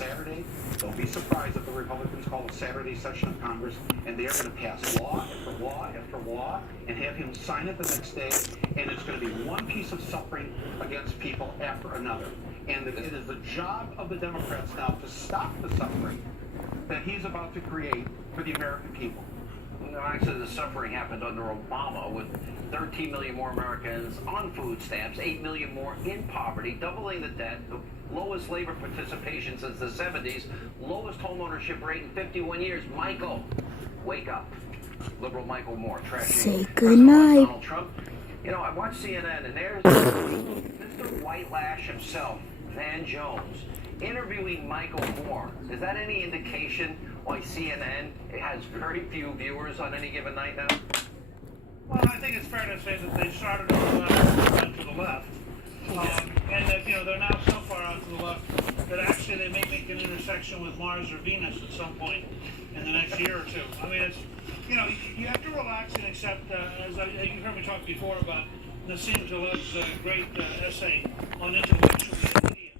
Saturday. Don't be surprised if the Republicans call a Saturday session of Congress, and they are going to pass law after law after law and have him sign it the next day, and it's going to be one piece of suffering against people after another. And it is the job of the Democrats now to stop the suffering that he's about to create for the American people. Actually, the suffering happened under Obama, with 13 million more Americans on food stamps, 8 million more in poverty, doubling the debt, the lowest labor participation since the 70s, lowest homeownership rate in 51 years. Michael, wake up. Liberal Michael Moore, trashing Say goodnight. Donald Trump. You know, I watched CNN, and there's Mr. White Lash himself, Van Jones, interviewing Michael Moore. Is that any indication why CNN has very few viewers on any given night now? Well, I think it's fair to say that they started on the left and went to the left. And that, they're now so far out to the left that actually they may make an intersection with Mars or Venus at some point in the next year or two. I mean, it's, you have to relax and accept, as you heard me talk before about Nassim Taleb's great essay on intellectual media.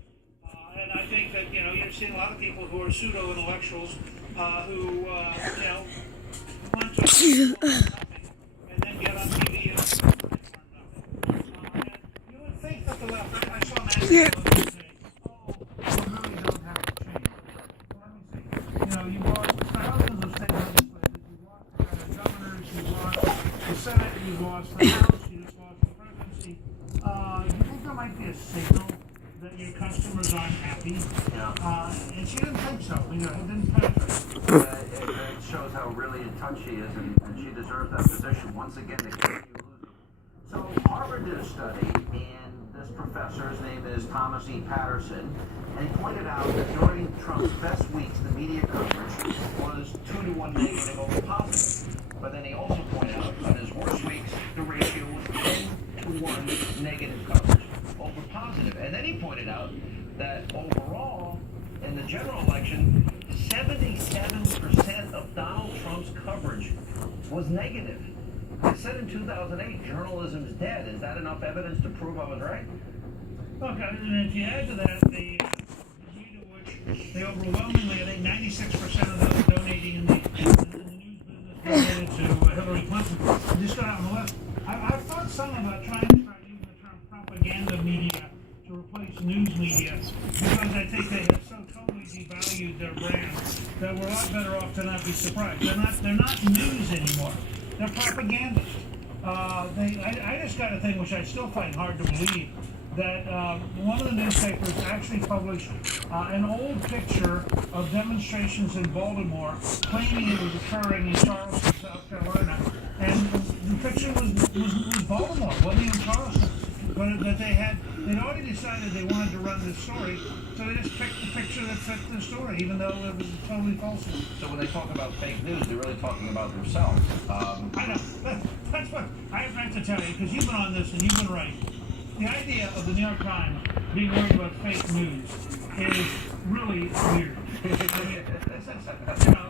And I think that, you're seeing a lot of people who are pseudo-intellectuals who, want to and then get on TV and you would think that the left, I saw an article say, oh, we really don't have to change. Well, let me see. You lost thousands of state legislators, you lost governors, you lost the Senate, you lost the House, you just lost the presidency. You think there might be a signal that your customers aren't happy? Yeah. And she didn't think so. It didn't penetrate. It shows how really in touch she is, and she deserves that position. Once again, they continue losing. So Harvard did a study, and this professor, his name is Thomas E. Patterson, and he pointed out that during Trump's best weeks, the media coverage was 2-to-1 negative over positive. But then he also pointed out on his worst weeks, the ratio was 10-to-1 negative coverage over positive. And then he pointed out that overall, in the general election, 77% of Donald Trump's coverage was negative. It said in 2008, journalism's dead. Is that enough evidence to prove I was right? Look, and if you add to that the degree to which they overwhelmingly, I think 96% of those donating in the news business related to Hillary Clinton, just got out on the left. I've thought some about trying to start using the term propaganda media to replace news media, because I think they have so totally devalued their brand that we're a lot better off to not be surprised. They're not news anymore. They're propaganda. I just got a thing which I still find hard to believe, that one of the newspapers actually published an old picture of demonstrations in Baltimore, claiming it was occurring in Charleston, South Carolina, and the picture was Baltimore, wasn't even Charleston. But that they'd already decided they wanted to run this story, so they just picked the picture that fit the story, even though it was totally false. So when they talk about fake news, they're really talking about themselves. I know. That's what I have to tell you, because you've been on this and you've been right. The idea of the New York Times being worried about fake news is really weird. I mean,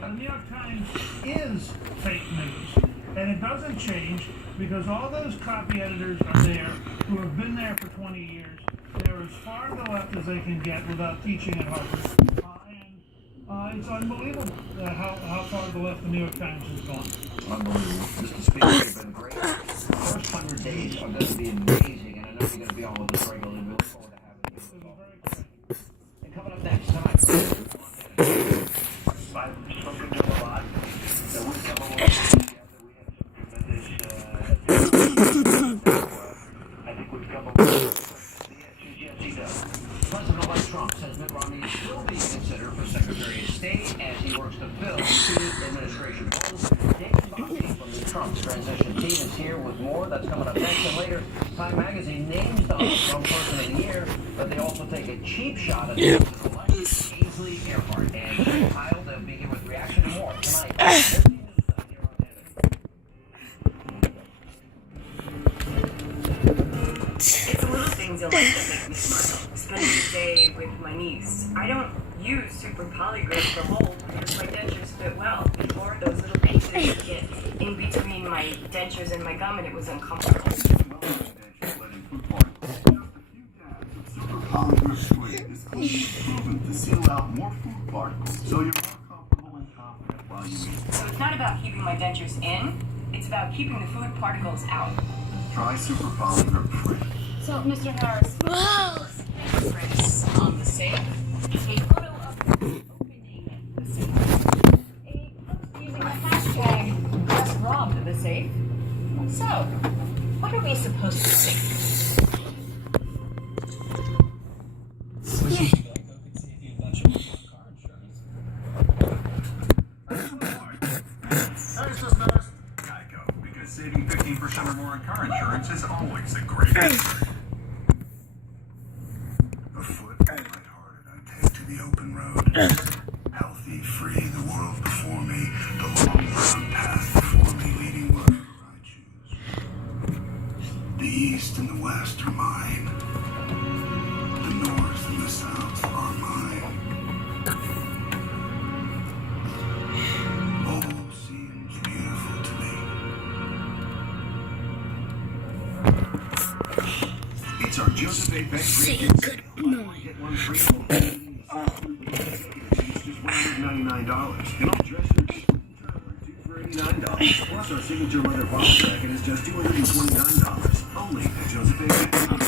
the New York Times is fake news, and it doesn't change because all those copy editors are there who have been there for 20 years. They're as far to the left as they can get without teaching at Harvard. And it's unbelievable how far to the left the New York Times has gone. Unbelievable. Mr. Speaker, you've been great. The first 100 days are going to be amazing, and I know you're going to be on with us regularly. We look forward to having you. And coming up next time, I've spoken to a lot. So we've come along together. We have some tremendous I think we've come along. The answer is yes, he does. President-elect Trump says Mitt Romney is still being considered for Secretary of State as he works to fill key administration roles. David Bossie from the Trump's transition team is here with more. That's coming up next. And later, Time Magazine names Donald Trump Person of the Year, but they also take a cheap shot at the president-elect Ainsley Earhart. And Kyle, they'll be here with reaction and more tonight. It's the little things in life that make me smile. Spending the day with my niece. I don't use super polygrip for hold because my dentures fit well. Before, those little pieces would get in between my dentures and my gum, and it was uncomfortable. Just a few dabs of super polygrip squid is clean, proven system to seal out more food particles, so you're more comfortable and confident while you eat. So it's not about keeping my dentures in, it's about keeping the food particles out. Try Super Polygrip Free. So, Mr. Harris, fingerprints on the safe, a photo of opening the safe, a post using the hashtag #JustRobbed the safe. So, what are we supposed to think? Switching to Geico could save you a bunch of money on car insurance. Hey, sisters. Geico, because saving 15% or more on car insurance is always a great answer. A foot lighthearted, I take to the open road. Healthy, free, the world before me, the long brown path before me, leading wherever I choose. The east and the west are mine. The north and the south are mine. All seems beautiful to me. It's our Joseph A. Bank Say Free Kids good Sale. Buy one, get one free. It's just $199. And I'll dress your two for $89. Plus, our signature leather bottle jacket is just $229. Only at Joseph A. Bank.